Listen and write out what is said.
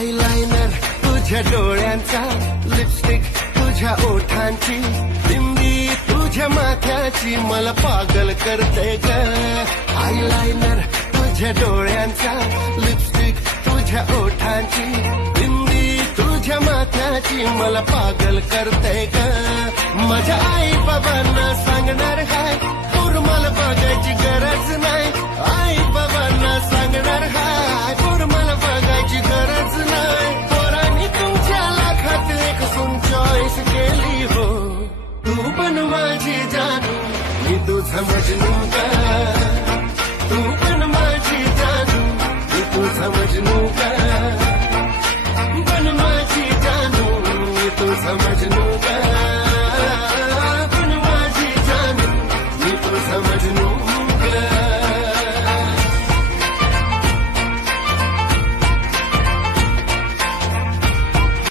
Eyeliner तुझ्या डोळ्यांचा, lipstick तुझ्या ओठांची, बिंदी तुझ्या माथ्याची मला पागल करते ग. आयलाइनर तुझ्या डोळ्यांचा, लिपस्टिक तुझ्या ओठांची, बिंदी तुझ्या माथ्याची मला पागल करते ग. माझ्या आई बाबांना सांगणार हाय, दूर मला बघायची गरज नाही. आई बाबांना सांगणार हाय, दूर मला बघायची गरज नाही. पोरांनी तुमच्या लाखात एक सून चॉईस केली हो. तू पण माझी जानू, मी तुझा मजनू ग. तू पण माझी जानू, मी तुझा मजनू ग.